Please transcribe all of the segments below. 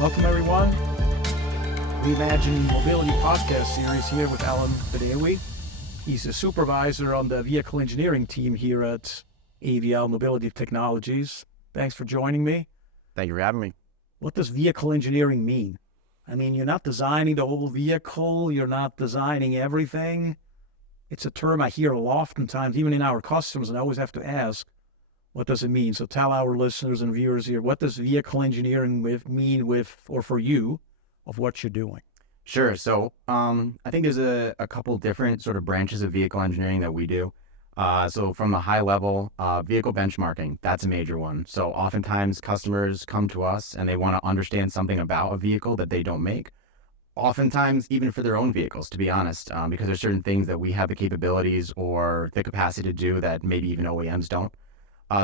Welcome, everyone. Reimagine Mobility podcast series here with Alan Bedewi. He's a supervisor on the vehicle engineering team here at AVL Mobility Technologies. Thanks for joining me. Thank you for having me. What does vehicle engineering mean? I mean, you're not designing the whole vehicle. You're not designing everything. It's a term I hear oftentimes, even in our customers, and I always have to ask, what does it mean? So tell our listeners and viewers here, what does vehicle engineering mean for you, of what you're doing? Sure. So I think there's a couple different sort of branches of vehicle engineering that we do. So from a high level, vehicle benchmarking, that's a major one. So oftentimes customers come to us and they want to understand something about a vehicle that they don't make. Oftentimes even for their own vehicles, to be honest, because there's certain things that we have the capabilities or the capacity to do that maybe even OEMs don't.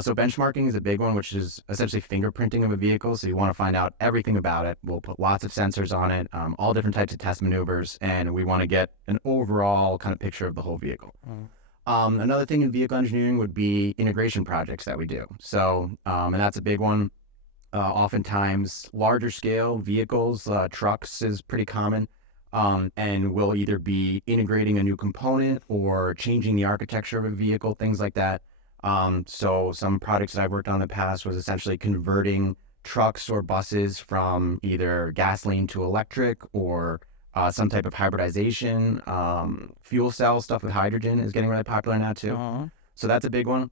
So benchmarking is a big one, which is essentially fingerprinting of a vehicle. So you want to find out everything about it. We'll put lots of sensors on it, all different types of test maneuvers, and we want to get an overall kind of picture of the whole vehicle. Another thing in vehicle engineering would be integration projects that we do. So, and that's a big one. Oftentimes larger scale vehicles, trucks is pretty common. And we'll either be integrating a new component or changing the architecture of a vehicle, things like that. So some projects that I've worked on in the past was essentially converting trucks or buses from either gasoline to electric or some type of hybridization. Fuel cell stuff with hydrogen is getting really popular now too. So that's a big one.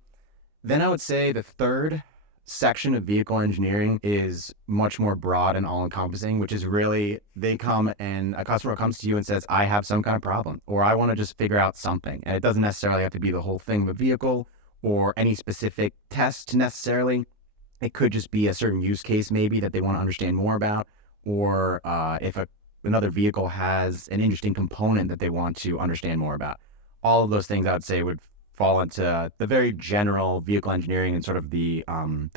Then I would say the third section of vehicle engineering is much more broad and all-encompassing, which is really a customer comes to you and says, I have some kind of problem, or I want to just figure out something. And it doesn't necessarily have to be the whole thing of a vehicle or any specific test necessarily. It could just be a certain use case maybe that they want to understand more about, or if another vehicle has an interesting component that they want to understand more about. All of those things I would say would fall into the very general vehicle engineering and sort of the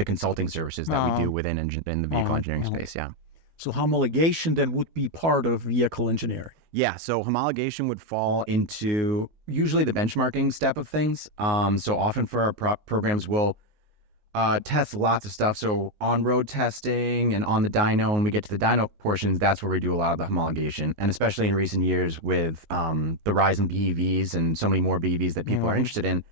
consulting services that we do within in the vehicle engineering space, yeah. So homologation then would be part of vehicle engineering. Yeah, so homologation would fall into usually the benchmarking step of things. So often for our programs, we'll test lots of stuff. So on-road testing and on the dyno, when we get to the dyno portions, that's where we do a lot of the homologation. And especially in recent years with the rise in BEVs and so many more BEVs that people are interested in,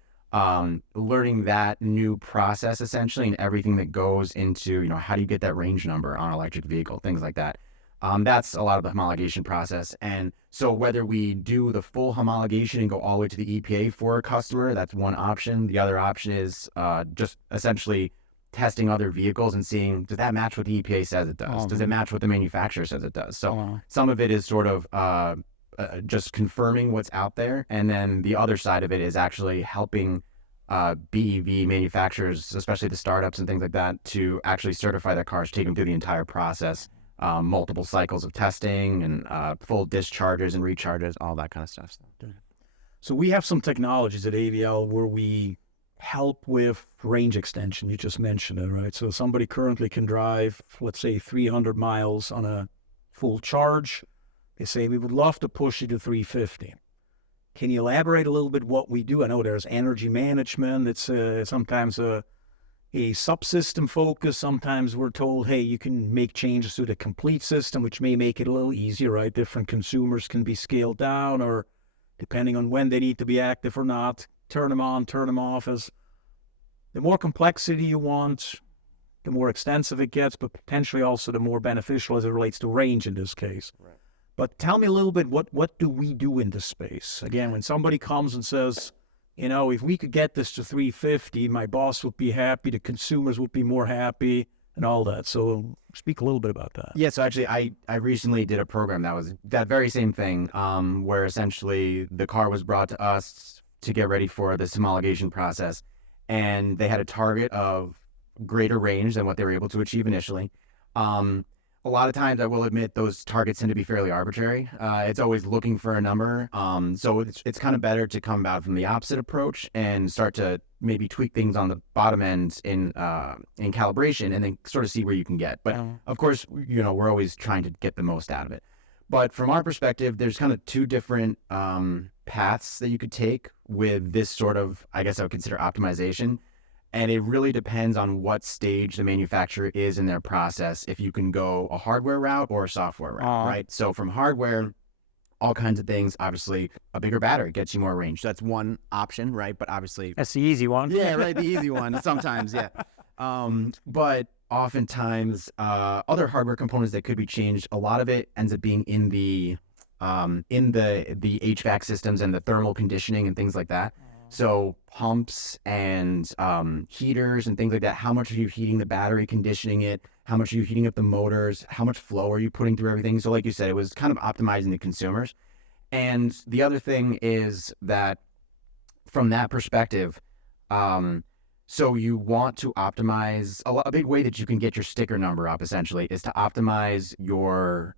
learning that new process essentially and everything that goes into, how do you get that range number on an electric vehicle, things like that. That's a lot of the homologation process. And so whether we do the full homologation and go all the way to the EPA for a customer, that's one option. The other option is just essentially testing other vehicles and seeing, does that match what the EPA says it does? Does it match what the manufacturer says it does? So some of it is sort of just confirming what's out there. And then the other side of it is actually helping BEV manufacturers, especially the startups and things like that, to actually certify their cars, take them through the entire process. Multiple cycles of testing and full discharges and recharges, all that kind of stuff. So we have some technologies at AVL where we help with range extension. You just mentioned it, right? So somebody currently can drive, let's say, 300 miles on a full charge. They say, we would love to push you to 350. Can you elaborate a little bit what we do? I know there's energy management. It's sometimes a subsystem focus. Sometimes we're told, hey, you can make changes to the complete system, which may make it a little easier, right? Different consumers can be scaled down, or depending on when they need to be active or not, turn them on, turn them off. As the more complexity you want, the more extensive it gets, but potentially also the more beneficial as it relates to range in this case. Right. But tell me a little bit, what do we do in this space? Again, when somebody comes and says, if we could get this to 350, my boss would be happy, the consumers would be more happy, and all that. So speak a little bit about that. Yeah, so actually I recently did a program that was that very same thing, where essentially the car was brought to us to get ready for this homologation process, and they had a target of greater range than what they were able to achieve initially. A lot of times, I will admit, those targets tend to be fairly arbitrary. It's always looking for a number. So it's kind of better to come about from the opposite approach and start to maybe tweak things on the bottom end in calibration and then sort of see where you can get. But of course, we're always trying to get the most out of it. But from our perspective, there's kind of two different paths that you could take with this sort of, I guess I would consider optimization. And it really depends on what stage the manufacturer is in their process, if you can go a hardware route or a software route, right? So from hardware, all kinds of things. Obviously, a bigger battery gets you more range. That's one option, right? But obviously, That's the easy one. yeah, right, the easy one. Sometimes, yeah. But oftentimes, other hardware components that could be changed, a lot of it ends up being in the HVAC systems and the thermal conditioning and things like that. So pumps and heaters and things like that. How much are you heating the battery, conditioning it? How much are you heating up the motors? How much flow are you putting through everything? So like you said, it was kind of optimizing the consumers. And the other thing is that from that perspective, so you want to optimize, a big way that you can get your sticker number up essentially is to optimize your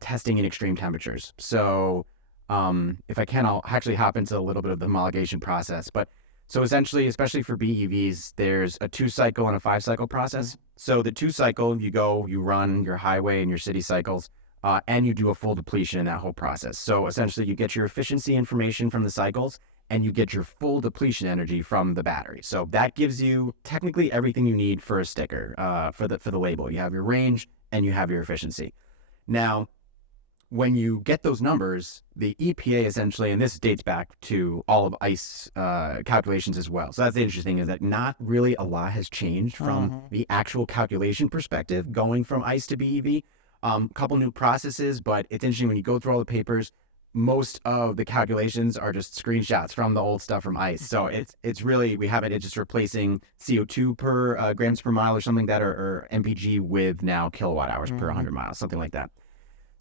testing in extreme temperatures. So if I can, I'll actually hop into a little bit of the homologation process. But so essentially, especially for BEVs, there's a 2-cycle and a 5-cycle process. So the 2-cycle, you run your highway and your city cycles, and you do a full depletion in that whole process. So essentially, you get your efficiency information from the cycles, and you get your full depletion energy from the battery. So that gives you technically everything you need for a sticker, for the label. You have your range and you have your efficiency. Now, when you get those numbers, the EPA essentially, and this dates back to all of ICE calculations as well. So that's the interesting is that not really a lot has changed from the actual calculation perspective going from ICE to BEV. A couple new processes, but it's interesting when you go through all the papers, most of the calculations are just screenshots from the old stuff from ICE. So it's really, it's just replacing CO2 per grams per mile or something like that, or MPG with now kilowatt hours per 100 miles, something like that.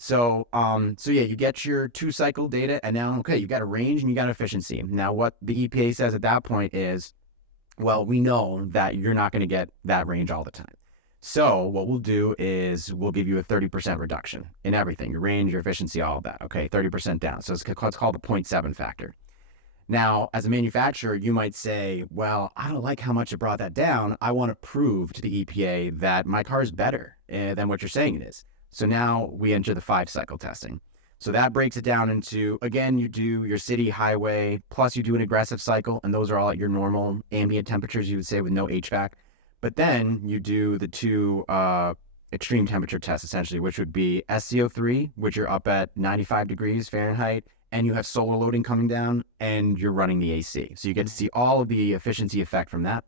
So, yeah, you get your 2-cycle data, and now, okay, you got a range and you got efficiency. Now, what the EPA says at that point is, well, we know that you're not going to get that range all the time. So what we'll do is we'll give you a 30% reduction in everything, your range, your efficiency, all of that. Okay, 30% down. So it's called the 0.7 factor. Now, as a manufacturer, you might say, well, I don't like how much it brought that down. I want to prove to the EPA that my car is better than what you're saying it is. So now we enter the 5-cycle testing. So that breaks it down into, again, you do your city, highway, plus you do an aggressive cycle, and those are all at your normal ambient temperatures, you would say, with no HVAC. But then you do the 2 extreme temperature tests, essentially, which would be SCO3, which you're up at 95 degrees Fahrenheit, and you have solar loading coming down, and you're running the AC. So you get to see all of the efficiency effect from that.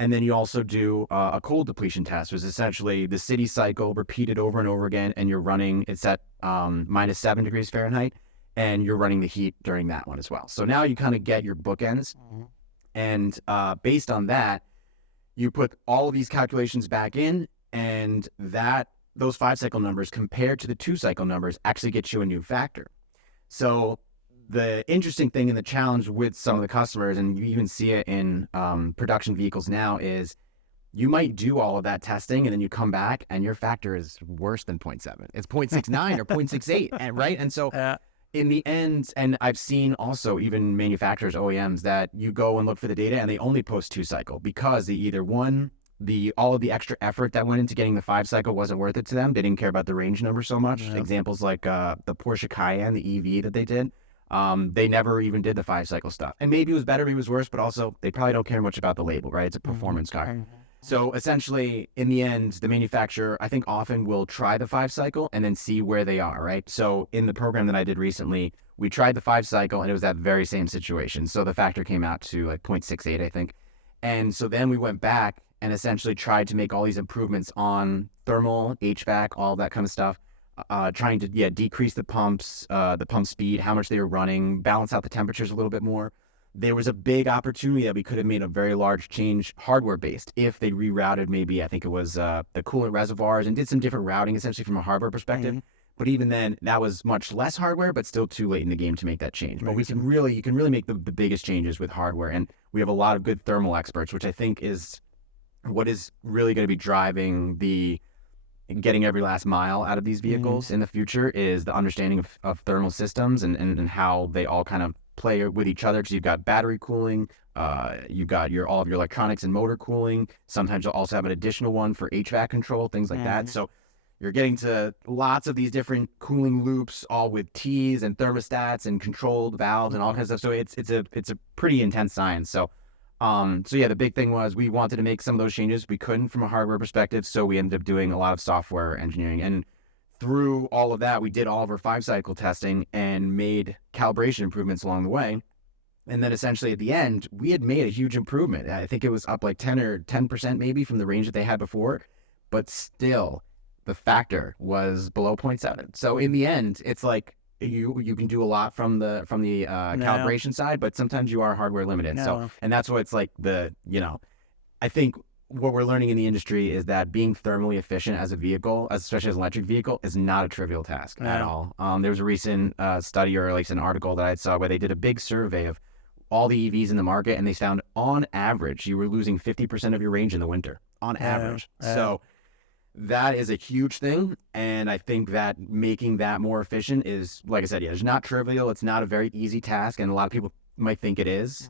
And then you also do a cold depletion test, which is essentially the city cycle repeated over and over again, and you're running, it's at minus 7 degrees Fahrenheit, and you're running the heat during that one as well. So now you kind of get your bookends, and based on that, you put all of these calculations back in, and those 5-cycle numbers compared to the 2-cycle numbers actually get you a new factor. So the interesting thing and the challenge with some of the customers, and you even see it in production vehicles now, is you might do all of that testing and then you come back and your factor is worse than 0.7. It's 0.69 or 0.68, and right? And so in the end, and I've seen also even manufacturers, OEMs, that you go and look for the data and they only post 2-cycle because they either all of the extra effort that went into getting the 5-cycle wasn't worth it to them. They didn't care about the range number so much. Yeah. Examples like the Porsche Cayenne, the EV that they did. They never even did the 5-cycle stuff. And maybe it was better, maybe it was worse, but also they probably don't care much about the label, right? It's a performance car. So essentially, in the end, the manufacturer, I think, often will try the 5-cycle and then see where they are, right? So in the program that I did recently, we tried the 5-cycle and it was that very same situation. So the factor came out to like 0.68, I think. And so then we went back and essentially tried to make all these improvements on thermal, HVAC, all that kind of stuff. Trying to decrease the pump speed, how much they were running, balance out the temperatures a little bit more. There was a big opportunity that we could have made a very large change hardware based if they rerouted maybe, I think it was the coolant reservoirs, and did some different routing essentially from a hardware perspective. But even then, that was much less hardware, but still too late in the game to make that change. But you can really make the biggest changes with hardware, and we have a lot of good thermal experts, which I think is what is really going to be driving getting every last mile out of these vehicles in the future, is the understanding of thermal systems and how they all kind of play with each other, because you've got battery cooling, you've got all of your electronics and motor cooling. Sometimes you'll also have an additional one for HVAC control, things like that. So you're getting to lots of these different cooling loops, all with T's and thermostats and controlled valves and all kinds of stuff. So it's a pretty intense science. So So yeah, the big thing was we wanted to make some of those changes. We couldn't from a hardware perspective, so we ended up doing a lot of software engineering. And through all of that, we did all of our 5-cycle testing and made calibration improvements along the way. And then essentially at the end, we had made a huge improvement. I think it was up like 10% maybe from the range that they had before, but still the factor was below 0.7. So in the end, it's like you can do a lot from the calibration side, but sometimes you are hardware limited. So, and that's why it's like I think what we're learning in the industry is that being thermally efficient as a vehicle, especially as an electric vehicle, is not a trivial task at all. There was a recent study or at least an article that I saw where they did a big survey of all the EVs in the market, and they found on average you were losing 50% of your range in the winter on average. So that is a huge thing, and I think that making that more efficient is, like I said, it's not trivial. It's not a very easy task, and a lot of people might think it is.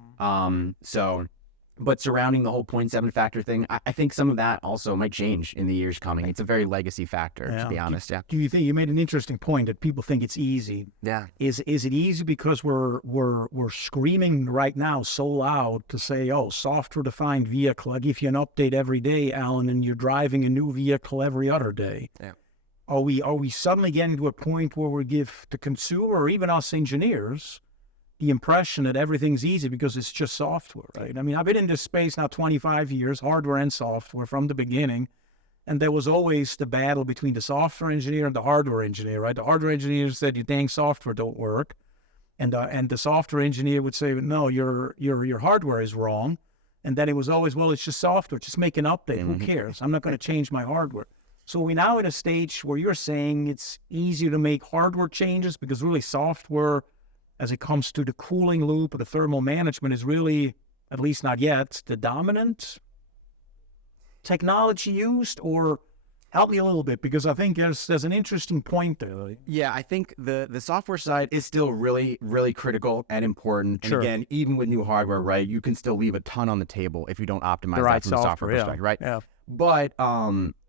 But surrounding the whole 0.7 factor thing, I think some of that also might change in the years coming. It's a very legacy factor, to be honest. Do you think you made an interesting point that people think it's easy? Yeah. Is it easy because we're screaming right now so loud to say, oh, software-defined vehicle, I give you an update every day, Alan, and you're driving a new vehicle every other day. Yeah. Are we suddenly getting to a point where we give the consumer or even us engineers the impression that everything's easy because it's just software, right? I mean, I've been in this space now 25 years, hardware and software from the beginning, and there was always the battle between the software engineer and the hardware engineer, right? The hardware engineer said, "Your dang software don't work," and the software engineer would say, "No, your hardware is wrong," and then it was always, "Well, it's just software. Just make an update. Who cares? I'm not going to change my hardware." So we're now in a stage where you're saying it's easier to make hardware changes because really software, as it comes to the cooling loop or the thermal management, is really, at least not yet, the dominant technology used? Or help me a little bit, because I think there's an interesting point there. Yeah, I think the software side is still really, really critical and important. Sure. And again, even with new hardware, right, you can still leave a ton on the table if you don't optimize right that from a software perspective, right? Yeah. But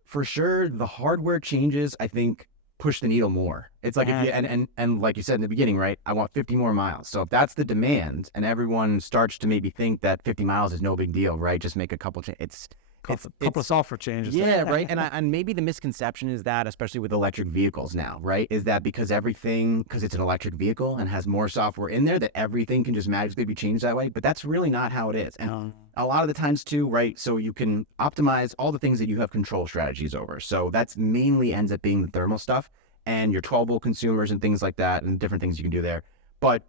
for sure, the hardware changes, I think, push the needle more. It's like if you and like you said in the beginning, right? I want 50 more miles. So if that's the demand, and everyone starts to maybe think that 50 miles is no big deal, right? Just make a couple changes. Couple of software changes. Yeah, right. And maybe the misconception is that, especially with electric vehicles now, right, is that because it's an electric vehicle and has more software in there, that everything can just magically be changed that way. But that's really not how it is. And a lot of the times too, right, so you can optimize all the things that you have control strategies over. So that's mainly ends up being the thermal stuff and your 12-volt consumers and things like that and different things you can do there. But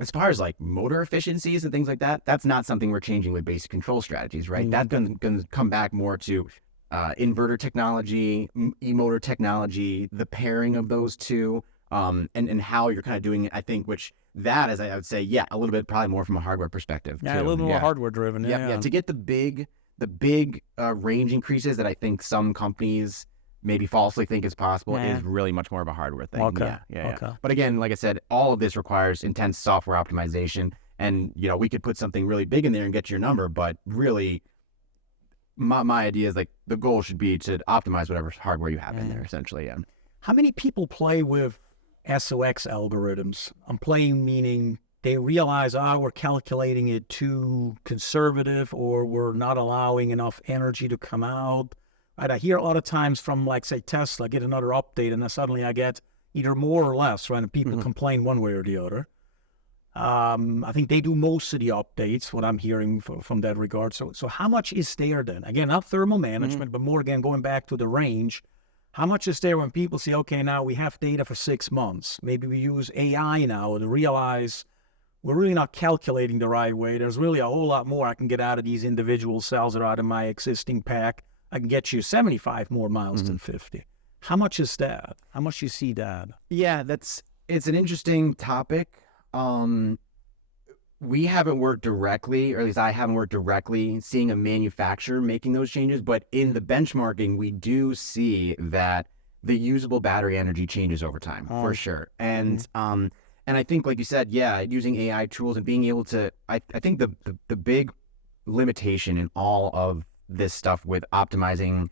as far as like motor efficiencies and things like that, that's not something we're changing with basic control strategies, right? That's going to come back more to inverter technology, e-motor technology, the pairing of those two, and how you're kind of doing it, I think, which that is, I would say, yeah, a little bit probably more from a hardware perspective. Yeah, too. a little more hardware driven. Yeah. To get the big range increases that I think some companies maybe falsely think is possible is really much more of a hardware thing. Okay. Yeah. But again, like I said, all of this requires intense software optimization. And, we could put something really big in there and get your number, but really my idea is like the goal should be to optimize whatever hardware you have in there, essentially. Yeah. How many people play with SOX algorithms? I'm playing meaning they realize, we're calculating it too conservative, or we're not allowing enough energy to come out. Right, I hear a lot of times from, like, say, Tesla, get another update, and then suddenly I get either more or less, right? And people complain one way or the other. I think they do most of the updates, what I'm hearing from that regard. So how much is there then? Again, not thermal management, but more, again, going back to the range. How much is there when people say, okay, now we have data for 6 months. Maybe we use AI now to realize we're really not calculating the right way. There's really a whole lot more I can get out of these individual cells that are out of my existing pack. I can get you 75 more miles than 50. How much is that? How much do you see that? Yeah, it's an interesting topic. We haven't worked directly, or at least I haven't worked directly seeing a manufacturer making those changes, but in the benchmarking, we do see that the usable battery energy changes over time, for sure. And I think, like you said, using AI tools and being able to, I think the big limitation in all of this stuff with optimizing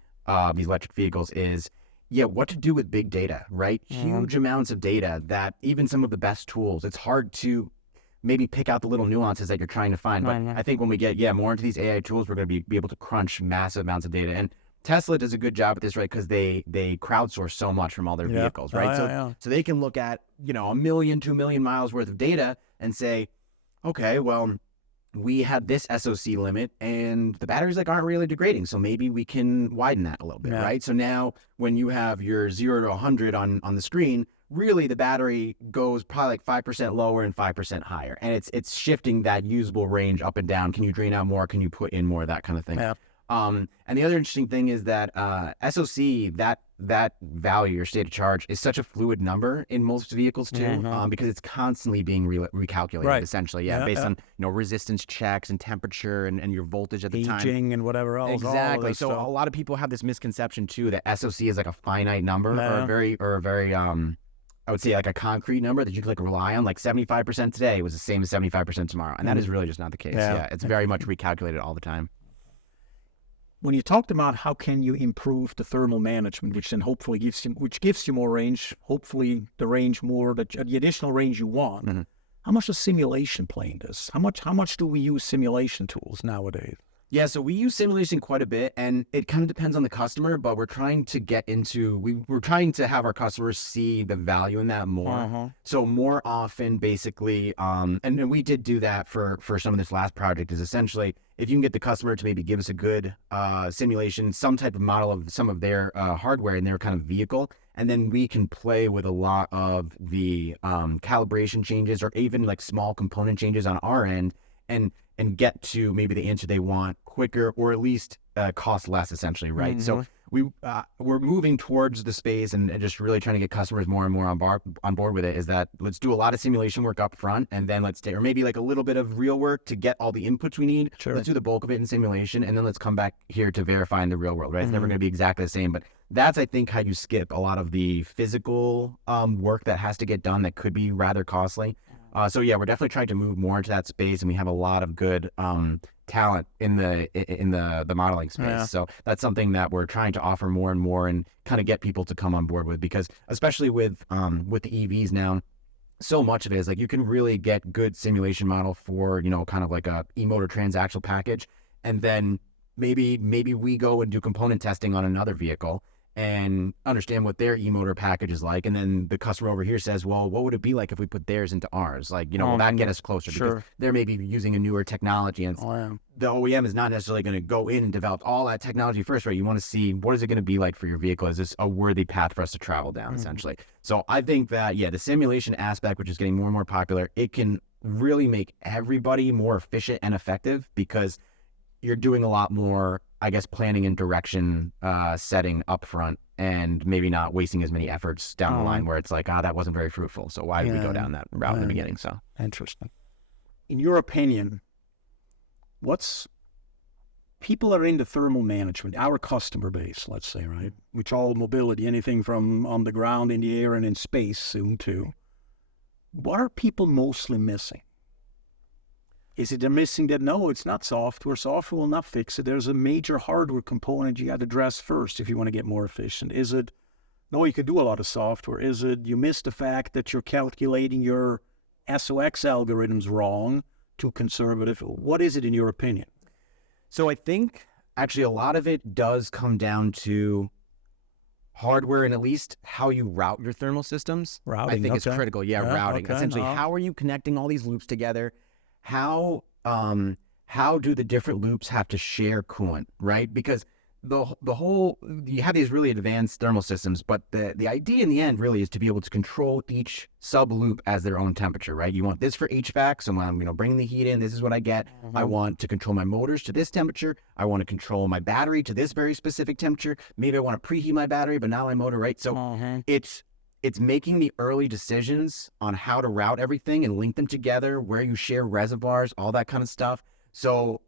these electric vehicles is, what to do with big data, right? Huge amounts of data that even some of the best tools, it's hard to maybe pick out the little nuances that you're trying to find. But I think when we get more into these AI tools, we're going to be able to crunch massive amounts of data. And Tesla does a good job at this, right? Because they crowdsource so much from all their vehicles, right? So they can look at 1 million, 2 million miles worth of data and say, okay, well, we have this SOC limit and the batteries aren't really degrading. So maybe we can widen that a little bit, right? So now when you have your 0 to 100 on the screen, really the battery goes probably 5% lower and 5% higher. And it's shifting that usable range up and down. Can you drain out more? Can you put in more? That kind of thing. Yeah. And the other interesting thing is that SOC, that value, your state of charge, is such a fluid number in most vehicles too, because it's constantly being recalculated, essentially, based on resistance checks and temperature and your voltage at the time, aging and whatever else. Exactly. So a lot of people have this misconception too that SOC is like a finite number or a very I would say like a concrete number that you could rely on. Like 75% today was the same as 75% tomorrow, and that is really just not the case. It's very much recalculated all the time. When you talked about how can you improve the thermal management, which then hopefully gives you more range, hopefully the range more, the additional range you want, how much does simulation play in this? How much do we use simulation tools nowadays? Yeah, so we use simulation quite a bit, and it kind of depends on the customer, but we're trying to we're trying to have our customers see the value in that more. So more often, basically, and we did do that for some of this last project, is essentially, if you can get the customer to maybe give us a good simulation, some type of model of some of their hardware in their kind of vehicle, and then we can play with a lot of the calibration changes or even small component changes on our end, and get to maybe the answer they want quicker, or at least cost less, essentially, right? So we're moving towards the space and just really trying to get customers more and more on board with it, is that let's do a lot of simulation work up front, and then or maybe a little bit of real work to get all the inputs we need. Let's do the bulk of it in simulation, and then let's come back here to verify in the real world, right? It's never going to be exactly the same, but that's, I think, how you skip a lot of the physical work that has to get done that could be rather costly. So yeah, we're definitely trying to move more into that space, and we have a lot of good talent in the modeling space. So that's something that we're trying to offer more and more, and kind of get people to come on board with, because especially with the EVs now, so much of it is you can really get good simulation model for kind of like a e-motor transactional package, and then maybe we go and do component testing on another vehicle and understand what their e-motor package is like, and then the customer over here says, well, what would it be like if we put theirs into ours? Will that get us closer? Because they're maybe using a newer technology, and the OEM is not necessarily going to go in and develop all that technology first, right? You want to see, what is it going to be like for your vehicle? Is this a worthy path for us to travel down, essentially? So I think that, the simulation aspect, which is getting more and more popular, it can really make everybody more efficient and effective, because you're doing a lot more, I guess, planning and direction setting up front, and maybe not wasting as many efforts down the line where it's that wasn't very fruitful. So why did we go down that route in the beginning? So interesting. In your opinion, people are into thermal management, our customer base, let's say, right? Which all mobility, anything from on the ground, in the air, and in space soon too. What are people mostly missing? Is it they're missing that, no, it's not software. Software will not fix it. There's a major hardware component you got to address first if you want to get more efficient. Is it, no, you could do a lot of software. Is it, you miss the fact that you're calculating your SOX algorithms wrong, too conservative? What is it in your opinion? So I think actually a lot of it does come down to hardware, and at least how you route your thermal systems. Routing, I think is critical. Routing. Okay, Essentially, how are you connecting all these loops together? How do the different loops have to share coolant, right? Because the whole, you have these really advanced thermal systems, but the idea in the end really is to be able to control each sub loop as their own temperature, right? You want this for HVAC, so when I'm bringing the heat in, this is what I get. I want to control my motors to this temperature. I want to control my battery to this very specific temperature. Maybe I want to preheat my battery, but not my motor, right? So it's making the early decisions on how to route everything and link them together, where you share reservoirs, all that kind of stuff. So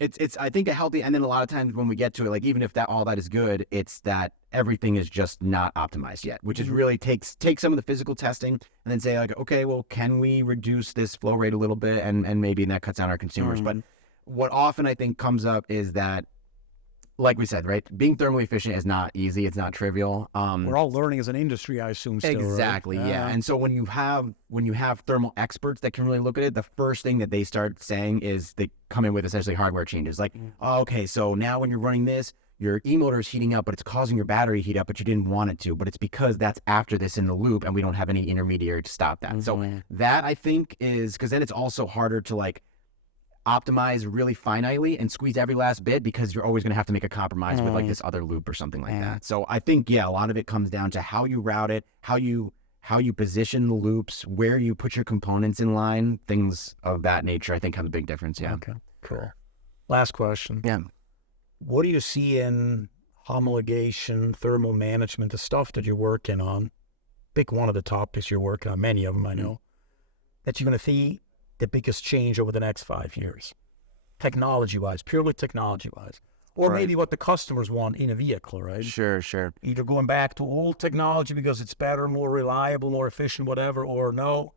it's I think a healthy, and then a lot of times when we get to it, even if all that is good, it's that everything is just not optimized yet, which is really take some of the physical testing and then say okay, well, can we reduce this flow rate a little bit, and maybe that cuts down our consumers. But what often I think comes up is that like we said, right? Being thermally efficient is not easy. It's not trivial. We're all learning as an industry, I assume. Still, Exactly. right? Yeah. And so when you have thermal experts that can really look at it, the first thing that they start saying is they come in with essentially hardware changes. Like, oh, okay, so now when you're running this, your e-motor is heating up, but it's causing your battery to heat up, but you didn't want it to. But it's because that's after this in the loop, and we don't have any intermediary to stop that. So that, I think, is because then it's also harder to like optimize really finitely and squeeze every last bit, because you're always going to have to make a compromise with like this other loop or something like that. So I think, yeah, a lot of it comes down to how you route it, how you position the loops, where you put your components in line, things of that nature, I think have a big difference. Yeah. Okay, cool. Last question. Yeah. What do you see in homologation, thermal management, the stuff that you're working on? Pick one of the topics you're working on, many of them I know, that you're going to see the biggest change over the next 5 years, technology-wise, purely technology-wise, or maybe what the customers want in a vehicle, right? Sure. Either going back to old technology because it's better, more reliable, more efficient, whatever, or no,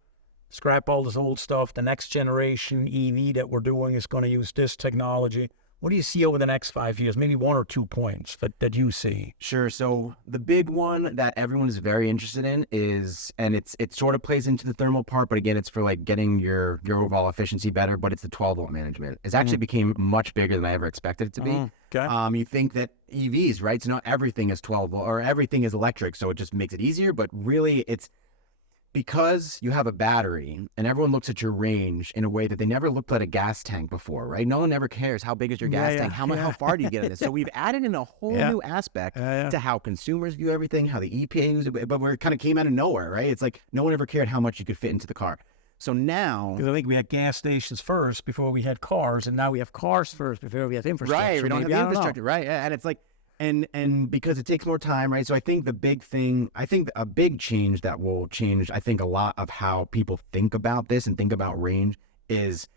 scrap all this old stuff. The next generation EV that we're doing is going to use this technology. What do you see over the next 5 years? Maybe 1 or 2 points that you see. Sure. So the big one that everyone is very interested in is, and it sort of plays into the thermal part, but again, it's for like getting your overall efficiency better, but it's the 12-volt management. It's actually became much bigger than I ever expected it to be. Okay. You think that EVs, right? So not everything is 12 volt or everything is electric, so it just makes it easier, but really it's because you have a battery and everyone looks at your range in a way that they never looked at a gas tank before, right? No one ever cares how big is your gas tank, how far do you get in this? So we've added in a whole new aspect to how consumers view everything, how the EPA uses it, but we kind of came out of nowhere, right? It's like no one ever cared how much you could fit into the car. So now, because I think we had gas stations first before we had cars, and now we have cars first before we have infrastructure. Right, we don't have the infrastructure, right? And it's like, and because it takes more time, right? So I think the big thing, I think a big change that will change, I think, a lot of how people think about this and think about range is,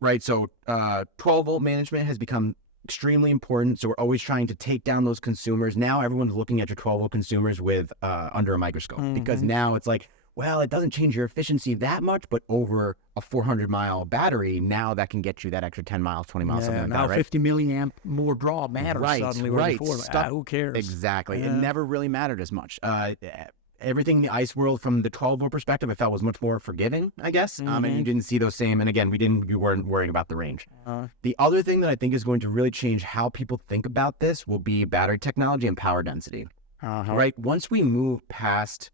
right? So 12-volt management has become extremely important. So we're always trying to take down those consumers. Now everyone's looking at your 12-volt consumers with under a microscope, because now it's like, well, it doesn't change your efficiency that much, but over a 400-mile battery, now that can get you that extra 10 miles, 20 miles, something like now that, right? 50 milliamp more draw matters suddenly. Right. Before, who cares? Exactly. It never really mattered as much. Everything in the ICE world from the 12-volt perspective, I felt was much more forgiving, I guess. And you didn't see those same, and again, you weren't worrying about the range. The other thing that I think is going to really change how people think about this will be battery technology and power density. Right? Once we move past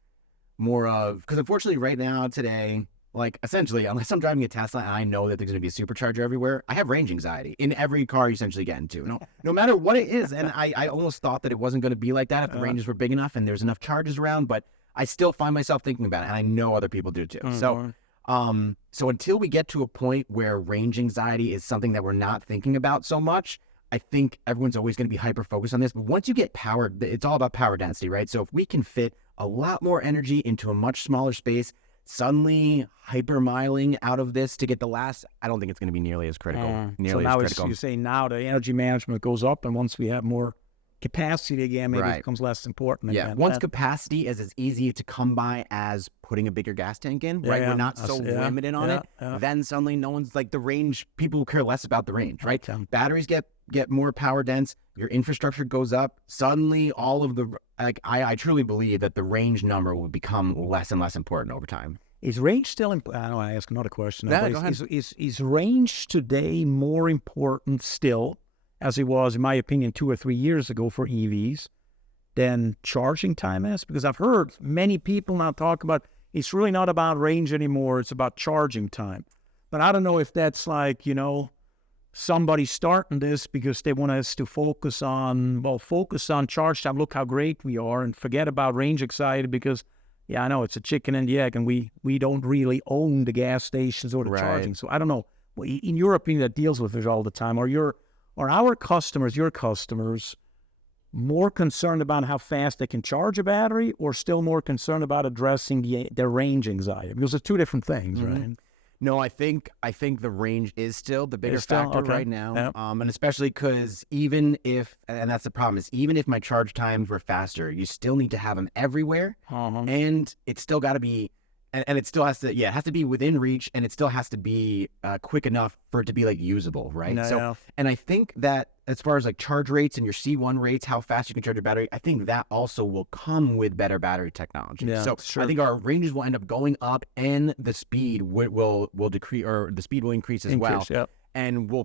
more of, because unfortunately right now, today, like essentially, unless I'm driving a Tesla and I know that there's going to be a supercharger everywhere, I have range anxiety in every car you essentially get into. No matter what it is. And I almost thought that it wasn't going to be like that if the ranges were big enough and there's enough charges around, but I still find myself thinking about it, and I know other people do too. So until we get to a point where range anxiety is something that we're not thinking about so much, I think everyone's always going to be hyper focused on this. But once you get power, it's all about power density, right? So if we can fit a lot more energy into a much smaller space, suddenly hypermiling out of this to get the last, I don't think it's going to be nearly as critical. So now you say now the energy management goes up, and once we have more capacity again, maybe it becomes less important again. Once capacity is as easy to come by as putting a bigger gas tank in, right? We're not so limited on it. Then suddenly no one's like, the range, people care less about the range, right? Batteries get more power dense, your infrastructure goes up, suddenly all of the, like, I truly believe that the range number will become less and less important over time. Is range still important? I know I ask another question. Go ahead. Is range today more important still, as it was, in my opinion, 2 or 3 years ago for EVs, than charging time is? Because I've heard many people now talk about it's really not about range anymore, it's about charging time. But I don't know if that's like, somebody starting this because they want us to focus on charge time, look how great we are, and forget about range anxiety because, I know it's a chicken and the egg, and we don't really own the gas stations or the charging. So I don't know. In your opinion, that deals with it all the time, are our customers, your customers, more concerned about how fast they can charge a battery, or still more concerned about addressing their range anxiety? Because it's two different things, right? No, I think the range is still the bigger factor right now. And especially because even if, and that's the problem, is even if my charge times were faster, you still need to have them everywhere. And it's still got to be, and it still has to, it has to be within reach, and it still has to be quick enough for it to be like usable, right? And I think that as far as like charge rates and your C1 rates, how fast you can charge your battery, I think that also will come with better battery technology. Yeah, so sure. I think our ranges will end up going up, and the speed will decrease, or the speed will increase as well. Yep. And we'll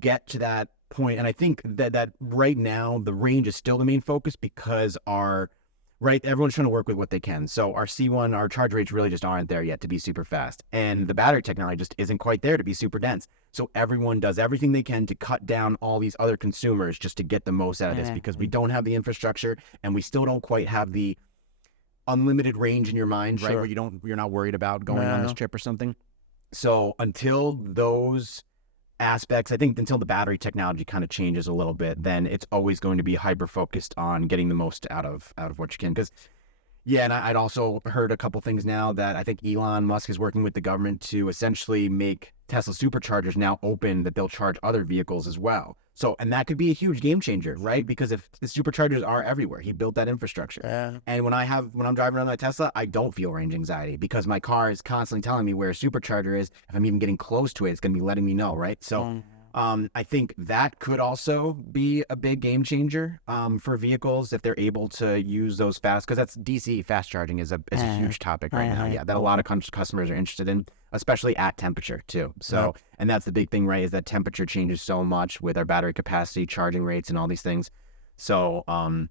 get to that point. And I think that right now the range is still the main focus, because everyone's trying to work with what they can. So our C1, our charge rates really just aren't there yet to be super fast. And the battery technology just isn't quite there to be super dense. So everyone does everything they can to cut down all these other consumers just to get the most out of this, because we don't have the infrastructure, and we still don't quite have the unlimited range in your mind, right? Sure. Where you're not worried about going on this trip or something. So until those aspects, I think until the battery technology kind of changes a little bit, then it's always going to be hyper focused on getting the most out of what you can. Because and I'd also heard a couple things now that I think Elon Musk is working with the government to essentially make Tesla superchargers now open, that they'll charge other vehicles as well. So, and that could be a huge game changer, right? Because if the superchargers are everywhere, he built that infrastructure. And when I'm driving around my Tesla, I don't feel range anxiety, because my car is constantly telling me where a supercharger is. If I'm even getting close to it, it's going to be letting me know, right? So I think that could also be a big game changer for vehicles, if they're able to use those fast, because that's DC fast charging is a huge topic right now. Yeah, that a lot of customers are interested in, especially at temperature too. So, and that's the big thing, right? Is that temperature changes so much with our battery capacity, charging rates, and all these things. So, and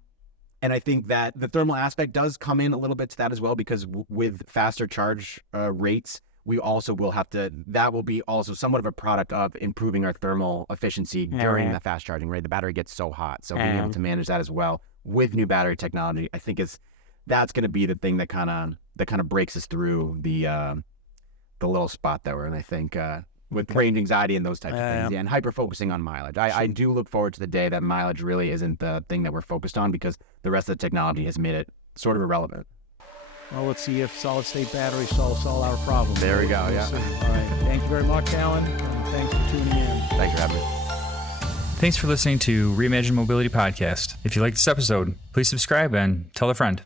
I think that the thermal aspect does come in a little bit to that as well, because with faster charge rates, we also will have to, that will be also somewhat of a product of improving our thermal efficiency during the fast charging, right? The battery gets so hot. So being able to manage that as well with new battery technology, I think that's going to be the thing that kind of breaks us through the little spot that we're in, I think, with range anxiety and those types of things. And hyper focusing on mileage. I do look forward to the day that mileage really isn't the thing that we're focused on, because the rest of the technology has made it sort of irrelevant. Well, let's see if solid-state batteries solves all our problems. There we go, We'll see. All right. Thank you very much, Alan. And thanks for tuning in. Thanks for having me. Thanks for listening to Reimagine Mobility Podcast. If you like this episode, please subscribe and tell a friend.